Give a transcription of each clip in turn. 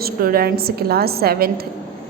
Students class 7th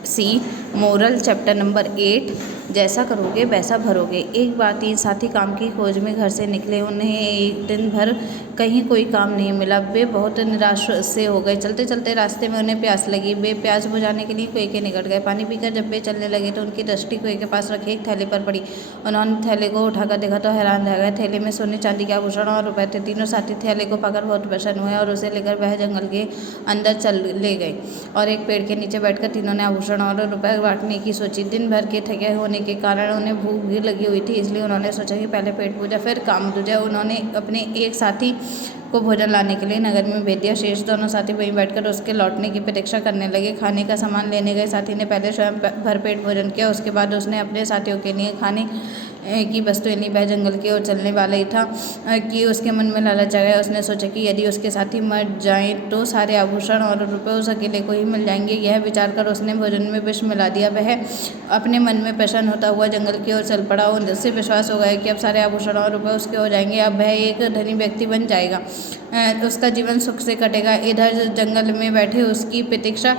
सी moral chapter number 8 जैसा करोगे वैसा भरोगे। एक बार 3 साथी काम की खोज में घर से निकले। उन्हें एक दिन भर कहीं कोई काम नहीं मिला। वे बहुत निराश से हो गए। चलते चलते रास्ते में उन्हें प्यास लगी। वे प्यास बुझाने के लिए कुएं के निकट गए। पानी पीकर जब वे चलने लगे तो उनकी दृष्टि कुएं के पास रखे एक थैले पर पड़ी। उन्होंने थैले को उठाकर देखा तो हैरान रह गए। थैले में सोने चांदी के आभूषण और रुपए थे। तीनों साथी थैले को पाकर बहुत प्रसन्न हुए और उसे लेकर वह जंगल के अंदर चले गए और एक पेड़ के नीचे बैठकर तीनों ने आभूषण और रुपए बांटने की सोची। दिन भर के थके होने के कारण उन्हें भूख भी लगी हुई थी, इसलिए उन्होंने सोचा कि पहले पेट पूजा फिर काम दूजा। उन्होंने अपने एक साथी को भोजन लाने के लिए नगर में भेज दिया। शेष दोनों साथी वहीं बैठकर उसके लौटने की प्रतीक्षा करने लगे। खाने का सामान लेने गए साथी ने पहले स्वयं भरपेट भोजन किया। उसके बाद उसने अपने साथियों के लिए खाने की वस्तुएं ली। वह जंगल की ओर चलने वाला ही था कि उसके मन में लालच आ गया। उसने सोचा कि यदि उसके साथी मर जाएं तो सारे आभूषण और रुपए उस अकेले को ही मिल जाएंगे। यह विचार कर उसने भोजन में विष मिला दिया। वह अपने मन में प्रसन्न होता हुआ जंगल की ओर चल पड़ा। उससे विश्वास हो गया कि अब सारे आभूषण और रुपए उसके हो जाएंगे। अब वह एक धनी व्यक्ति बन जाएगा। उसका जीवन सुख से कटेगा। इधर जंगल में बैठे उसकी प्रतीक्षा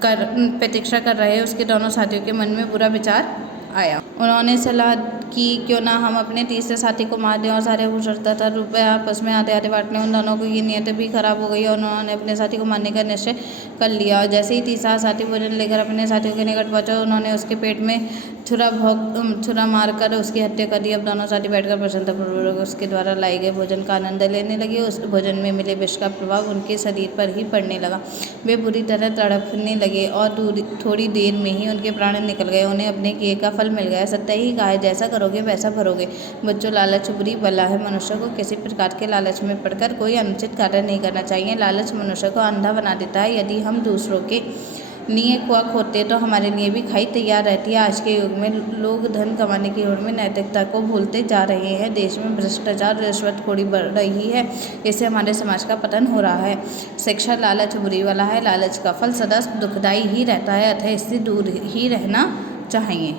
कर रहे उसके दोनों साथियों के मन में बुरा विचार आया। उन्होंने सलाह की क्यों ना हम अपने तीसरे साथी को मार दें और सारे आभूषण तथा रुपए आपस में आधे आधे बांट लें। उन दोनों की ये नीयत भी खराब हो गई और उन्होंने अपने साथी को मारने का निश्चय कर लिया। जैसे ही तीसरा साथी भोजन लेकर अपने साथियों के निकट पहुंचा, उन्होंने उसके पेट में छुरा मारकर उसकी हत्या कर दी। अब दोनों साथी बैठकर प्रसन्नतापूर्वक उसके द्वारा लाए गए भोजन का आनंद लेने लगे। उस भोजन में मिले विष का प्रभाव उनके शरीर पर ही पड़ने लगा। वे बुरी तरह तड़पने लगे और थोड़ी देर में ही उनके प्राण निकल गए। उन्हें अपने किए का फल मिल गया। सत्य ही कहा है, जैसा करोगे वैसा भरोगे। बच्चों, लालच बुरी बला है। मनुष्य को किसी प्रकार के लालच में पड़कर कोई अनुचित कार्य नहीं करना चाहिए। लालच मनुष्य को अंधा बना देता है। यदि हम दूसरों के लिए कुआ खोदते तो हमारे लिए भी खाई तैयार रहती है। आज के युग में लोग धन कमाने की होड़ में नैतिकता को भूलते जा रहे हैं। देश में भ्रष्टाचार रिश्वतखोरी बढ़ रही है। इससे हमारे समाज का पतन हो रहा है। शिक्षा लालच बुरी वाला है। लालच का फल सदा दुखदायी ही रहता है, अतः इससे दूर ही रहना चाहिए।